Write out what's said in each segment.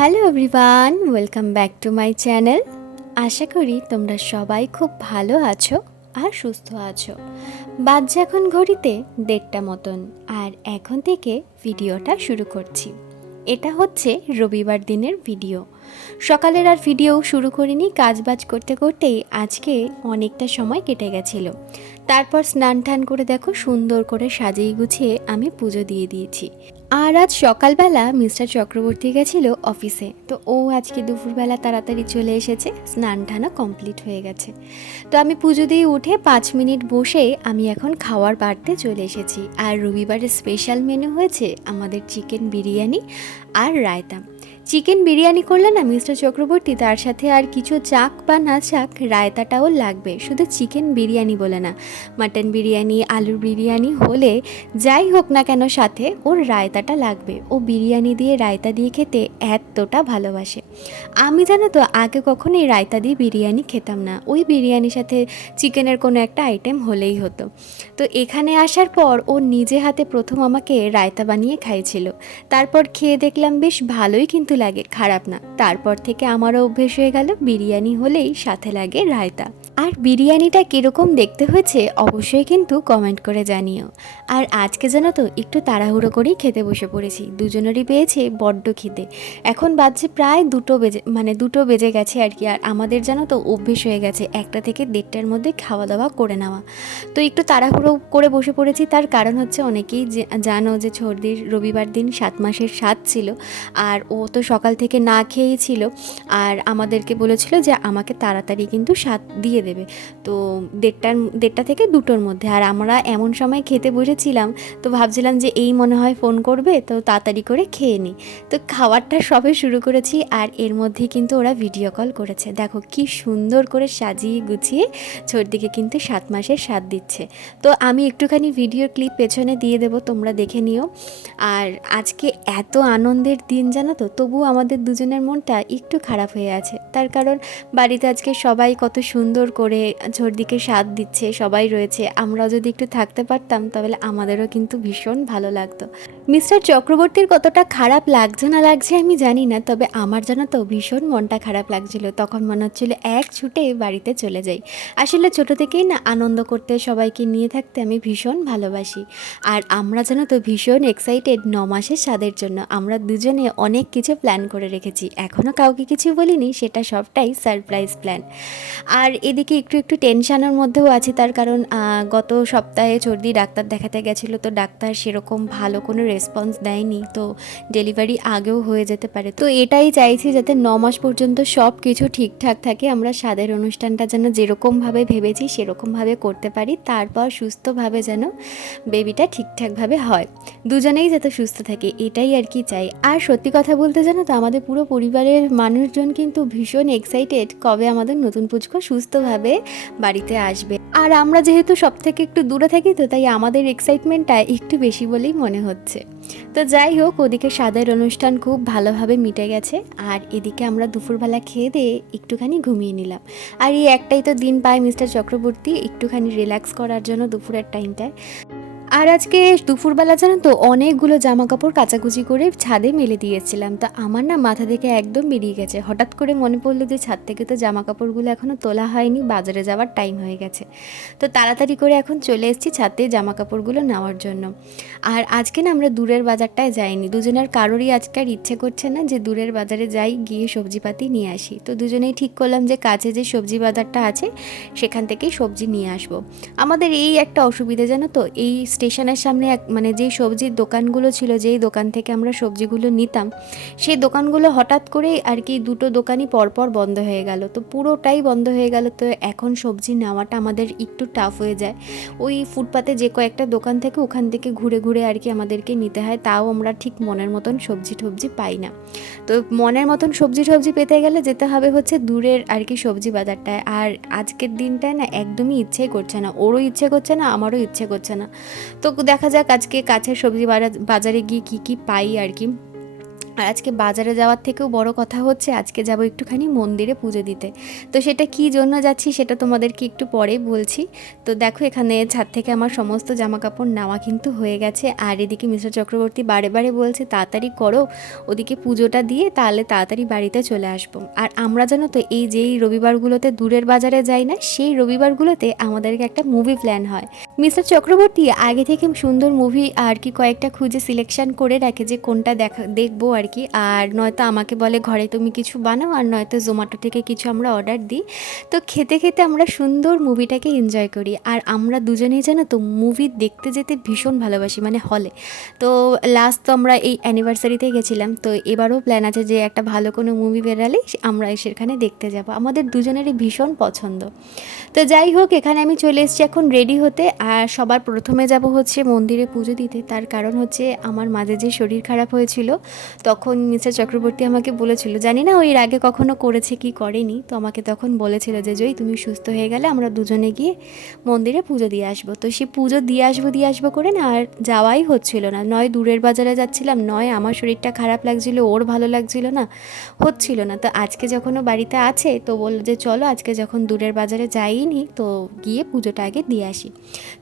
Hello everyone, welcome back to my channel. আশা করি তোমরা সবাই খুব ভালো আছো আর সুস্থ আছো। বাজছে এখন ঘড়িতে দেড়টা মতন, আর এখন থেকে ভিডিওটা শুরু করছি। এটা হচ্ছে রবিবার দিনের ভিডিও। সকালের আর ভিডিও শুরু করিনি কাজ বাজ করতে করতেই আজকে অনেকটা সময় কেটে গেছিল। তারপর স্নান টান করে দেখো সুন্দর করে সাজিয়ে গুছিয়ে আমি পুজো দিয়ে দিয়েছি। আর আজ সকালবেলা মিস্টার চক্রবর্তী গেছিল অফিসে, তো ও আজকে দুপুরবেলা তাড়াতাড়ি চলে এসেছে, স্নান টানা কমপ্লিট হয়ে গেছে। তো আমি পুজো দিয়ে উঠে পাঁচ মিনিট বসে আমি এখন খাওয়ার বাড়তে চলে এসেছি। আর রবিবারের স্পেশাল মেনু হয়েছে আমাদের চিকেন বিরিয়ানি আর রায়তা। চিকেন বিরিয়ানি করলে না, মিস্টার চক্রবর্তী? তার সাথে আর কিছু চাক বা না চাক, রায়তাটাও লাগবে। শুধু চিকেন বিরিয়ানি বলে না, মাটন বিরিয়ানি, আলুর বিরিয়ানি হলে যাই হোক না কেন সাথে, ওর রায়তাটা লাগবে। ও বিরিয়ানি দিয়ে রায়তা দিয়ে খেতে এতটা ভালোবাসে। আমি জানো তো, আগে কখনোই রায়তা দিয়ে বিরিয়ানি খেতাম না। ওই বিরিয়ানির সাথে চিকেনের কোনো একটা আইটেম হলেই হতো। তো এখানে আসার পর ও নিজে হাতে প্রথম আমাকে রায়তা বানিয়ে খাইছিল তারপর খেয়ে দেখলাম বেশ ভালোই কিন্তু লাগে, খারাপ না। তারপর থেকে আমারও অভ্যেস হয়ে গেল বিরিয়ানি হলেই সাথে লাগে রায়তা। আর বিরিয়ানিটা কীরকম দেখতে হয়েছে অবশ্যই কিন্তু কমেন্ট করে জানিও। আর আজকে জানো তো একটু তাড়াহুড়ো করেই খেতে বসে পড়েছি, দুজনেরই পেয়েছে বড্ড খিদে। এখন বাজছে প্রায় দুটো বেজে মানে দুটো বেজে গেছে আর কি, আর আমাদের জানো তো অভ্যেস হয়ে গেছে একটা থেকে দেড়টার মধ্যে খাওয়া দাওয়া করে নেওয়া। তো একটু তাড়াহুড়ো করে বসে পড়েছি, তার কারণ হচ্ছে অনেকেই জানো যে ছর্দির রবিবার দিন সাত মাসের স্বাদ ছিল, আর ও তো সকাল থেকে না খেয়েই ছিল, আর আমাদেরকে বলেছিল যে আমাকে তাড়াতাড়ি কিন্তু স্বাদ দিয়ে দেবে। তো দেড়টার দেড়টা থেকে দুটোর মধ্যে। আর আমরা এমন সময় খেতে বসেছিলাম, তো ভাবছিলাম যে এই মনে হয় ফোন করবে, তো তাড়াতাড়ি করে খেয়ে নিই। তো খাবারটা সবে শুরু করেছি, আর এর মধ্যে কিন্তু ওরা ভিডিও কল করেছে। দেখো কি সুন্দর করে সাজিয়ে গুছিয়ে ছোটদিকে কিন্তু সাত মাসের স্বাদ দিচ্ছে। তো আমি একটুখানি ভিডিও ক্লিপ পেছনে দিয়ে দেবো, তোমরা দেখে নিও। আর আজকে এত আনন্দের দিন জানো তো, তবুও আমাদের দুজনের মনটা একটু খারাপ হয়ে আছে। তার কারণ বাড়িতে আজকে সবাই কত সুন্দর করে ঝড়দিকে স্বাদ দিচ্ছে, সবাই রয়েছে। আমরাও যদি একটু থাকতে পারতাম, তাহলে আমাদেরও কিন্তু ভীষণ ভালো লাগতো। মিস্টার চক্রবর্তীর কতটা খারাপ লাগছে না লাগছে আমি জানি না, তবে আমার জানো তো ভীষণ মনটা খারাপ লাগছিল। তখন মনে হচ্ছিল এক ছুটে বাড়িতে চলে যাই। আসলে ছোট থেকেই না আনন্দ করতে সবাইকে নিয়ে থাকতে আমি ভীষণ ভালোবাসি। আর আমরা জানো তো ভীষণ এক্সাইটেড ন মাসের স্বাদের জন্য, আমরা দুজনে অনেক কিছু প্ল্যান করে রেখেছি। এখনও কাউকে কিছু বলিনি, সেটা সবটাই সারপ্রাইজ প্ল্যান আর এদিকে একটু একটু টেনশানের মধ্যেও আছি তার কারণ গত সপ্তাহে চর্দি ডাক্তার দেখাতে গেছিল, তো ডাক্তার সেরকম ভালো কোনো রেসপন্স দেয়নি, তো ডেলিভারি আগেও হয়ে যেতে পারে। তো এটাই চাইছি যাতে ন মাস পর্যন্ত সব কিছু ঠিকঠাক থাকে, আমরা স্বাদের অনুষ্ঠানটা যেন যেরকমভাবে ভেবেছি সেরকমভাবে করতে পারি, তারপর সুস্থভাবে যেন বেবিটা ঠিকঠাকভাবে হয়। দুজনেই যাতে সুস্থ থাকে, এটাই আর কি চাই। আর সত্যি কথা বলতে জানো তো, আমাদের পুরো পরিবারের মানুষজন কিন্তু ভীষণ এক্সাইটেড কবে আমাদের নতুন পুচকো সুস্থভাবে বাড়িতে আসবে। আর আমরা যেহেতু সব থেকে একটু দূরে থাকি, তো তাই আমাদের এক্সাইটমেন্টটা একটু বেশি বলেই মনে হচ্ছে। তো যাই হোক, ওদিকে সাদের অনুষ্ঠান খুব ভালোভাবে মিটে গেছে। আর এদিকে আমরা দুপুরবেলা খেয়ে দিয়ে একটুখানি ঘুমিয়ে নিলাম। আর এই একটাই তো দিন পায় মিস্টার চক্রবর্তী একটুখানি রিল্যাক্স করার জন্য দুপুরের টাইমটায় আর আজকে দুপুরবেলা জানেন তো, অনেকগুলো জামা কাপড় কাচাকুচি করে ছাদে মেলে দিয়েছিলাম। তো আমার না মাথা থেকে একদম বেরিয়ে গেছে। হঠাৎ করে মনে পড়ল যে ছাদ থেকে তো জামা কাপড়গুলো এখনও তোলা হয়নি, বাজারে যাওয়ার টাইম হয়ে গেছে। তো তাড়াতাড়ি করে এখন চলে এসেছি ছাদে জামা কাপড়গুলো নেওয়ার জন্য। আর আজকে না আমরা দূরের বাজারটায় যাইনি। দুজনের কারোরই আজকে আর ইচ্ছে করছে না যে দূরের বাজারে যাই, গিয়ে সবজিপাতি নিয়ে আসি। তো দুজনেই ঠিক করলাম যে কাছে যে সবজি বাজারটা আছে, সেখান থেকেই সবজি নিয়ে আসব। আমাদের এই একটা অসুবিধা জানো তো, এই স্টেশনের সামনে এক মানে যেই সবজির দোকানগুলো ছিল, যেই দোকান থেকে আমরা সবজিগুলো নিতাম, সেই দোকানগুলো হঠাৎ করে আর কি দুটো দোকানই পরপর বন্ধ হয়ে গেল। তো পুরোটাই বন্ধ হয়ে গেল, তো এখন সবজি নেওয়াটা আমাদের একটু টাফ হয়ে যায়। ওই ফুটপাতে যে কয়েকটা দোকান থেকে ওখান থেকে ঘুরে ঘুরে আর কি আমাদেরকে নিতে হয়, তাও আমরা ঠিক মনের মতন সবজি টবজি পাই না। তো মনের মতন সবজি টবজি পেতে গেলে যেতে হবে হচ্ছে দূরের আর কি সবজি বাজারটায়। আর আজকের দিনটায় না একদমই ইচ্ছেই করছে না, ওরও ইচ্ছে করছে না, আমারও ইচ্ছে করছে না। তো দেখা যাক আজকে কাছের সবজি বাজারে গিয়ে কি কি পাই আর কি। আজকে বাজারে যাওয়ার থেকেও বড় কথা হচ্ছে আজকে যাব একটুখানি মন্দিরে পুজো দিতে। তো সেটা কি জন্য যাচ্ছি সেটা তোমাদেরকে একটু পরে বলছি। তো দেখো এখানে ছাদ থেকে আমার সমস্ত জামা কাপড় নেওয়া কিন্তু হয়ে গেছে। আর এদিকে মিস্টার চক্রবর্তী বারে বারে বলছে, তাড়াতাড়ি করো, ওদিকে পুজোটা দিয়ে তাহলে তাড়াতাড়ি বাড়িতে চলে আসব। আর আমরা জানো তো, এই যেই রবিবারগুলোতে দূরের বাজারে যাই না, সেই রবিবারগুলোতে আমাদেরকে একটা মুভি প্ল্যান হয়। মিস্টার চক্রবর্তী আগে থেকে সুন্দর মুভি আর কি কয়েকটা খুঁজে সিলেকশন করে রাখে যে কোনটা দেখা, দেখব আর কি আর নয়তো আমাকে বলে, ঘরে তুমি কিছু বানাও, আর নয়তো জোম্যাটো থেকে কিছু আমরা অর্ডার দিই। তো খেতে খেতে আমরা সুন্দর মুভিটাকে এনজয় করি। আর আমরা দুজনেই জানো তো, মুভি দেখতে যেতে ভীষণ ভালোবাসি মানে হলে তো লাস্ট তো আমরা এই অ্যানিভার্সারিতে গেছিলাম। তো এবারও প্ল্যান আছে যে একটা ভালো কোনো মুভি বেরালে আমরা সেখানে দেখতে যাব। আমাদের দুজনেরই ভীষণ পছন্দ। তো যাই হোক, এখানে আমি চলে এসেছি এখন রেডি হতে। আর সবার প্রথমে যাব হচ্ছে মন্দিরে পুজো দিতে। তার কারণ হচ্ছে আমার মাঝে যে শরীর খারাপ হয়েছিল, তখন মিস্টার চক্রবর্তী আমাকে বলেছিল, জানি না ওই আগে কখনো করেছে কি করেনি? তো আমাকে তখন বলেছিল যে, জয়ী, তুমি সুস্থ হয়ে গেলে আমরা দুজনে গিয়ে মন্দিরে পুজো দিয়ে আসব। তো সে পুজো দিয়ে আসব দিয়ে আসব করে না, আর যাওয়াই হচ্ছিল না। নয়, দূরের বাজারে যাচ্ছিলাম, নয়, আমার শরীরটা খারাপ লাগছিল, ওর ভালো লাগছিল না, হচ্ছিল না। তো আজকে যখন ও বাড়িতে আছে, তো বলল যে, চলো, আজকে যখন দূরের বাজারে যাইনি, তো গিয়ে পুজোটা আগে দিয়ে আসি।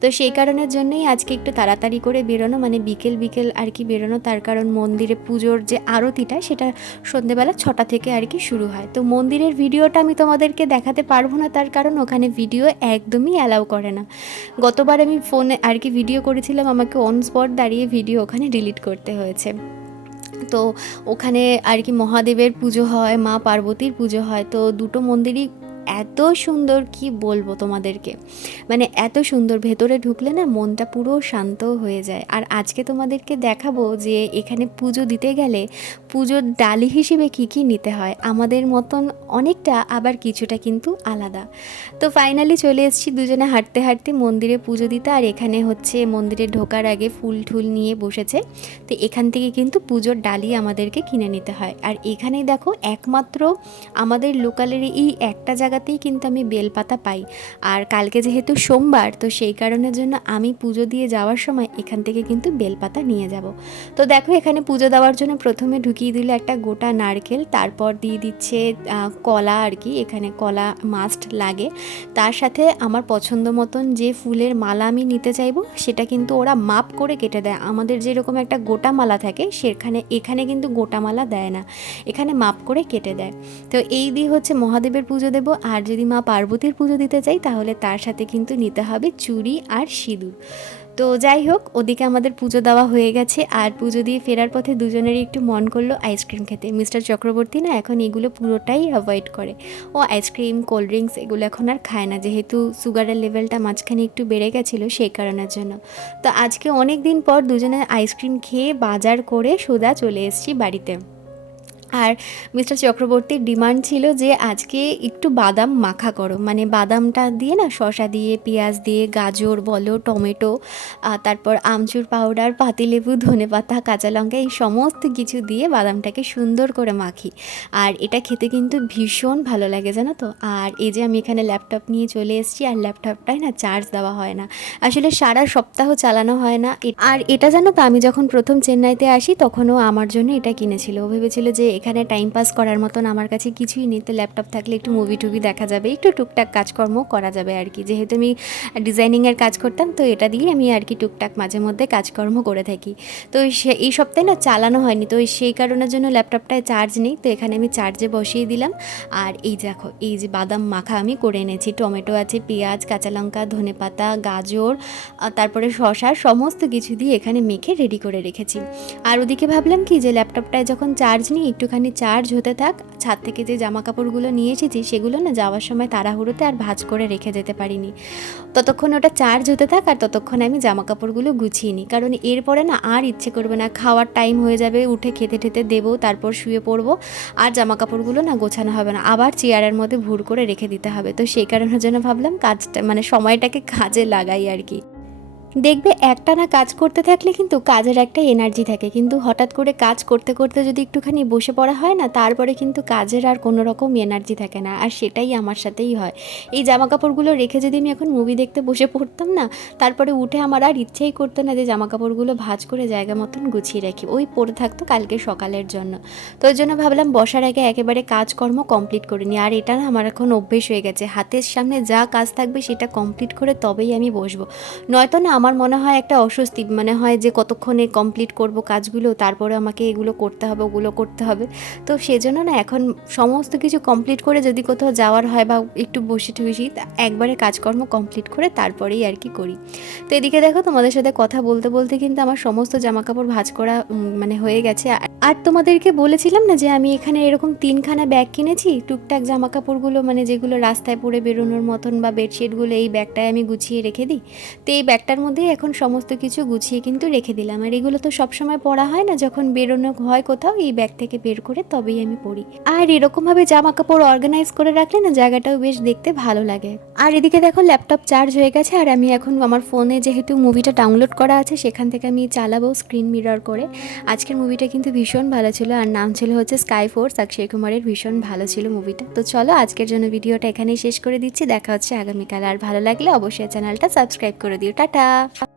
তো সেই কারণের জন্যই আজকে একটু তাড়াতাড়ি করে বেরোনো মানে বিকেল বিকেল আর কি বেরোনো, তার কারণ মন্দিরে পুজোর যে আরতিটা সেটা সন্ধেবেলা ছটা থেকে আর কি শুরু হয়। তো মন্দিরের ভিডিওটা আমি তোমাদেরকে দেখাতে পারব না, তার কারণ ওখানে ভিডিও একদমই অ্যালাউ করে না। গতবার আমি ফোনে আর কি ভিডিও করেছিলাম, আমাকে অন স্পট দাঁড়িয়ে ভিডিও ওখানে ডিলিট করতে হয়েছে। তো ওখানে আর কি মহাদেবের পুজো হয়, মা পার্বতীর পুজো হয়, তো দুটো মন্দিরই এত সুন্দর কি বলব তোমাদেরকে? মানে এত সুন্দর, ভেতরে ঢুকলে না মনটা পুরো শান্ত হয়ে যায়। আর আজকে তোমাদেরকে দেখাবো যে এখানে পুজো দিতে গেলে পুজোর ডালি হিসেবে কি কি নিতে হয়? আমাদের মতন অনেকটা, আবার কিছুটা কিন্তু আলাদা। তো ফাইনালি চলে এসেছি দুজনে হাঁটতে হাঁটতে মন্দিরে পুজো দিতে, আর এখানে হচ্ছে মন্দিরে ঢোকার আগে ফুল ঠুল নিয়ে বসেছে। তো এখান থেকে কিন্তু পুজোর ডালি আমাদেরকে কিনে নিতে হয়। আর এখানেই দেখো, একমাত্র আমাদের লোকালের এই একটা জায়গাতেই কিন্তু আমি বেলপাতা পাই। আর কালকে যেহেতু সোমবার, তো সেই কারণের জন্য আমি পুজো দিয়ে যাওয়ার সময় এখান থেকে কিন্তু বেলপাতা নিয়ে যাব। তো দেখো, এখানে পুজো দেওয়ার জন্য প্রথমে ঢুকিয়ে দিল একটা গোটা নারকেল, তারপর দিয়ে দিচ্ছে কলা আর কি, এখানে কলা মাস্ট লাগে। তার সাথে আমার পছন্দ মতন যে ফুলের মালা আমি নিতে চাইব, সেটা কিন্তু ওরা মাপ করে কেটে দেয়। আমাদের যেরকম একটা গোটা মালা থাকে, সেখানে, এখানে কিন্তু গোটা মালা দেয় না। এখানে মাপ করে কেটে দেয়। তো এই দিয়ে হচ্ছে মহাদেবের পুজো দেবো। আর যদি মা পার্বতীর পুজো দিতে চাই, তাহলে তার সাথে কিন্তু নিতে হবে চুড়ি আর সিঁদুর। তো যাই হোক, ওদিকে আমাদের পুজো দেওয়া হয়ে গেছে। আর পুজো দিয়ে ফেরার পথে দুজনেরই একটু মন করল আইসক্রিম খেতে। মিস্টার চক্রবর্তী না এখন এগুলো পুরোটাই অ্যাভয়েড করে। ও আইসক্রিম, কোল্ড ড্রিঙ্কস এগুলো এখন আর খায় না। যেহেতু সুগারের লেভেলটা মাঝখানে একটু বেড়ে গেছিল সেই কারণের জন্য। তো আজকে অনেক দিন পর দুজনে আইসক্রিম খেয়ে বাজার করে সোজা চলে এসেছি বাড়িতে। আর মিস্টার চক্রবর্তীর ডিমান্ড ছিল যে আজকে একটু বাদাম মাখা করো। মানে বাদামটা দিয়ে না শসা দিয়ে, পেঁয়াজ দিয়ে, গাজর, বলো, টমেটো তারপর আমচুর পাউডার, পাতিলেবু, ধনেপাতা, কাঁচা লঙ্কা, এই সমস্ত কিছু দিয়ে বাদামটাকে সুন্দর করে মাখি। আর এটা খেতে কিন্তু ভীষণ ভালো লাগে, জানো তো? আর এই যে আমি এখানে ল্যাপটপ নিয়ে চলে এসেছি, আর ল্যাপটপটাই না চার্জ দেওয়া হয় না। আসলে সারা সপ্তাহ চালানো হয় না। আর এটা জানো তো, আমি যখন প্রথম চেন্নাইতে আসি, তখনও আমার জন্য এটা কিনেছিল। ভেবেছিল যে এখানে টাইম পাস করার মতন আমার কাছে কিছুই নেই। তো ল্যাপটপ থাকলে একটু মুভি টুভি দেখা যাবে, একটু টুকটাক কাজকর্ম করা যাবে আর কি। যেহেতু আমি ডিজাইনিংয়ের কাজ করতাম, তো এটা দিয়ে আমি আর কি টুকটাক মাঝে মধ্যে কাজকর্ম করে থাকি। তো এই সপ্তাহে না চালানো হয়নি, তো সেই কারণের জন্য ল্যাপটপটায় চার্জ নেই। তো এখানে আমি চার্জে বসিয়ে দিলাম। আর এই দেখো, এই যে বাদাম মাখা আমি করে এনেছি। টমেটো আছে, পেঁয়াজ, কাঁচা লঙ্কা ধনেপাতা গাজর তারপরে শশা সমস্ত কিছু দিয়ে এখানে মেখে রেডি করে রেখেছি। আর ওদিকে ভাবলাম কি যে ল্যাপটপটায় যখন চার্জ নিই একটুখানি চার্জ হতে থাক, ছাদ থেকে যে জামা কাপড়গুলো নিয়ে এসেছি সেগুলো না যাওয়ার সময় তাড়াহুড়োতে আর ভাঁজ করে রেখে যেতে পারিনি। ততক্ষণ ওটা চার্জ হতে থাক আর ততক্ষণ আমি জামা কাপড়গুলো গুছিয়ে নিই। কারণ এরপরে না আর ইচ্ছে করবে না, খাওয়ার টাইম হয়ে যাবে, উঠে খেতে ঠেতে দেবো, তারপর শুয়ে পড়ব, আর জামা কাপড়গুলো না গোছানো হবে না। আবার চেয়ারের মধ্যে ভুর করে রেখে দিতে হবে। তো সেই কারণের জন্য ভাবলাম কাজটা মানে সময়টাকে কাজে লাগাই আর কি। দেখবে একটা না কাজ করতে থাকলে কিন্তু কাজের একটা এনার্জি থাকে। কিন্তু হঠাৎ করে কাজ করতে করতে যদি একটুখানি বসে পড়া হয় না, তারপরে কিন্তু কাজের আর কোনো রকম এনার্জি থাকে না। আর সেটাই আমার সাথেই হয়। এই জামা কাপড়গুলো রেখে যদি আমি এখন মুভি দেখতে বসে পড়তাম না, তারপরে উঠে আমার আর ইচ্ছেই করতো না যে জামা কাপড়গুলো ভাজ করে জায়গা মতন গুছিয়ে রাখি। ওই পড়ে থাকতো কালকে সকালের জন্য। তো ওই জন্য ভাবলাম বসার আগে একেবারে কাজকর্ম কমপ্লিট করে নিই। আর এটা না আমার এখন অভ্যেস হয়ে গেছে। হাতের সামনে যা কাজ থাকবে সেটা কমপ্লিট করে তবেই আমি বসবো। নয়তো না আমার মনে হয় একটা অস্বস্তি মানে হয় যে কতক্ষণে কমপ্লিট করব কাজগুলো, তারপরে আমাকে এগুলো করতে হবে, ওগুলো করতে হবে। তো সেজন্য না, এখন সমস্ত কিছু কমপ্লিট করে যদি কোথাও যাওয়ার হয় বা একটু বসে টুসি একবারে কাজকর্ম কমপ্লিট করে তারপরেই আর কি করি। তো এদিকে দেখো, তোমাদের সাথে কথা বলতে বলতে কিন্তু আমার সমস্ত জামা কাপড় ভাঁজ করা মানে হয়ে গেছে। আর- তোমাদেরকে বলেছিলাম না যে আমি এখানে এরকম তিনখানা ব্যাগ কিনেছি? টুকটাক জামা কাপড়গুলো মানে যেগুলো রাস্তায় পরে বেরোনোর মতন বা বেডশিটগুলো এই ব্যাগটায় আমি গুছিয়ে রেখে দিই। তো এই ব্যাগটার মধ্যে এখন সমস্ত কিছু গুছিয়ে কিন্তু রেখে দিলাম। আর এগুলো তো সবসময় পরা হয় না, যখন বেরোনো হয় কোথাও, এই ব্যাগ থেকে বের করে তবেই আমি পরি। আর এরকমভাবে জামা কাপড় অর্গানাইজ করে রাখলে না, জায়গাটাও বেশ দেখতে ভালো লাগে। আর এদিকে দেখো ল্যাপটপ চার্জ হয়ে গেছে, আর আমি এখন আমার ফোনে যেহেতু মুভিটা ডাউনলোড করা আছে, সেখান থেকে আমি চালাবো স্ক্রিন মিরর করে। আজকের মুভিটা কিন্তু ভীষণ ভালো ছিল, আর নাম ছিল হচ্ছে স্কাই ফোর্স অক্ষয় কুমারের ভীষণ ভালো ছিল মুভিটা তো চলো, আজকের জন্য ভিডিওটা এখানেই শেষ করে দিচ্ছি, দেখা হচ্ছে আগামীকাল। আর ভালো লাগলে অবশ্যই চ্যানেলটা সাবস্ক্রাইব করে দিও। টাটা! stuff.